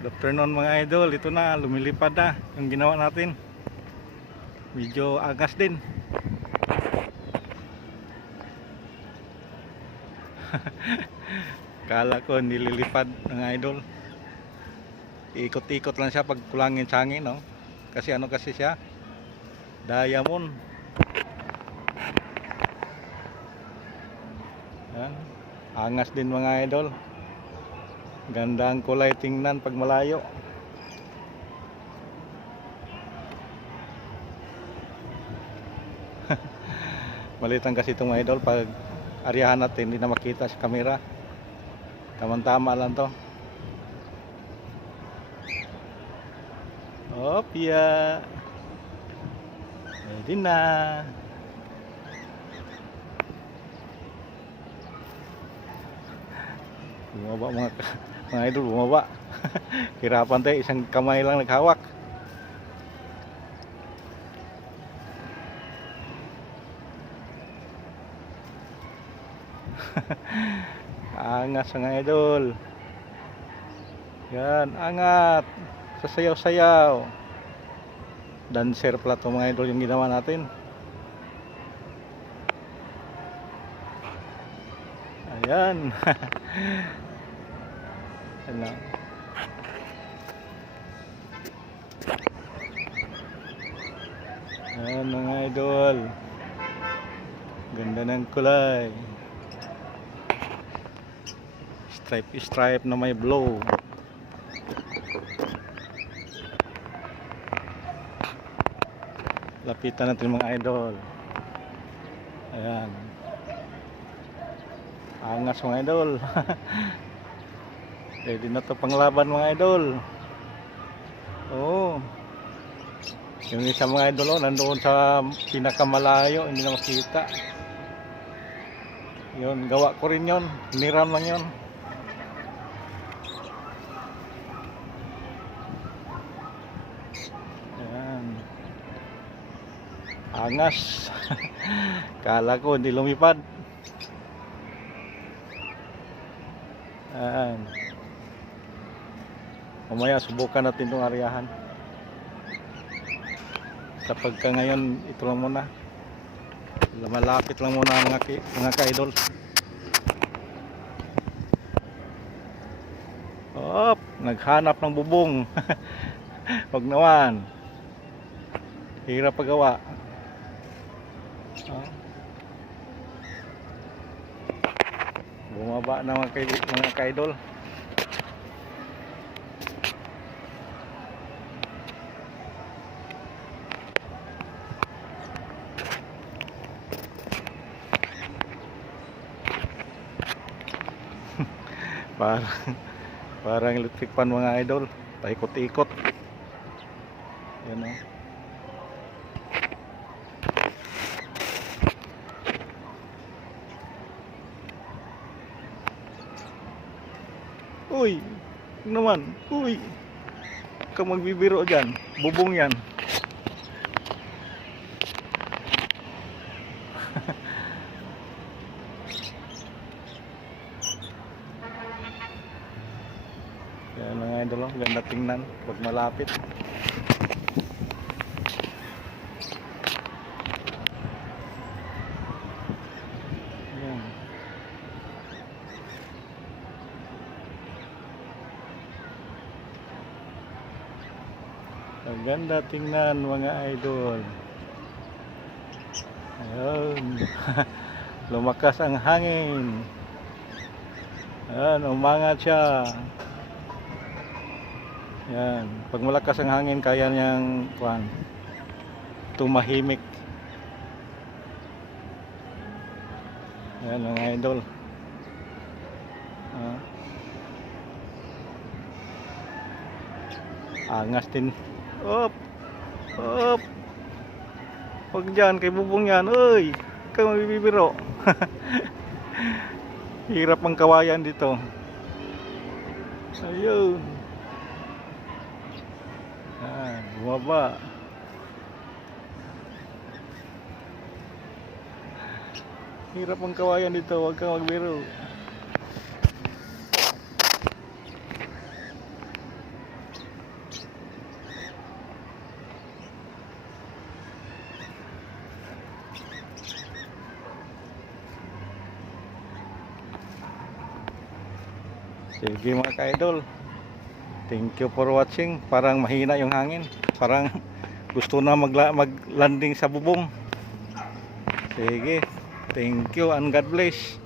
Good afternoon mga idol, ito na, lumilipad na yung ginawa natin. Medyo agas din. Kala ko nililipad mga idol. Ikot-ikot lang siya pag kulangin sa hangin, no? Kasi ano kasi siya? Diamond. Yan. Angas din mga idol. Ganda ang kulay tingnan pag malayo. Malitan kasi itong mga idol, pag aryahan natin hindi na makita sa kamera. Tama-tama lang to. Opya. Ready na. Bumaba mga idol, bumaba. Hirapan tayo, isang kamay lang naghawak. Angas mga idol. Yan, angat. Sasayaw-sayaw. Dancer pala ito mga idol yung ginawa natin. Ayan. Ano. Ayan mga idol. Ganda ng kulay. Stripe na may blow. Lapitan natin mga idol. Ayan. Angas mga idol. Ready na to panglaban mga idol. Oh. Yung isa mga idol, oh, nandoon sa pinakamalayo, hindi na makita. Yun, gawa ko rin yun. Niram lang yun. Ayan. Angas. Kala ko hindi lumipad. Ayan. Mamaya subukan natin itong aryahan. Kapag ka ngayon, ito lang muna. Malapit lang muna mga ka-idol. Op, naghanap ng bubong. Wag naman. Hirap paggawa. Bumaba na mga ka-idol. Parang electric pan mga idol, paikot-ikot. Yan o. Uy, naman, uy. Huwag kang magbibiro dyan, bubong yan. Yan mga idol, ganda tingnan pag malapit. Yan. Ang ganda tingnan mga idol. Ayun. Lumakas ang hangin. Ayan, umangat siya. Yan, pag malakas ang hangin kaya niyang tumahimik. Yan mga idol. Angas din. Op. Op. Huwag dyan, kay bubong yan. Uy, ikaw mabibiro. Hirap ang kawayan dito. Ayun. Bumaba. Hirap ang kawayan dito, huwag kang magbiro. Sige mga ka-idol. Thank you for watching. Parang mahina yung hangin. Parang gusto na maglanding sa bubong. Sige. Thank you and God bless.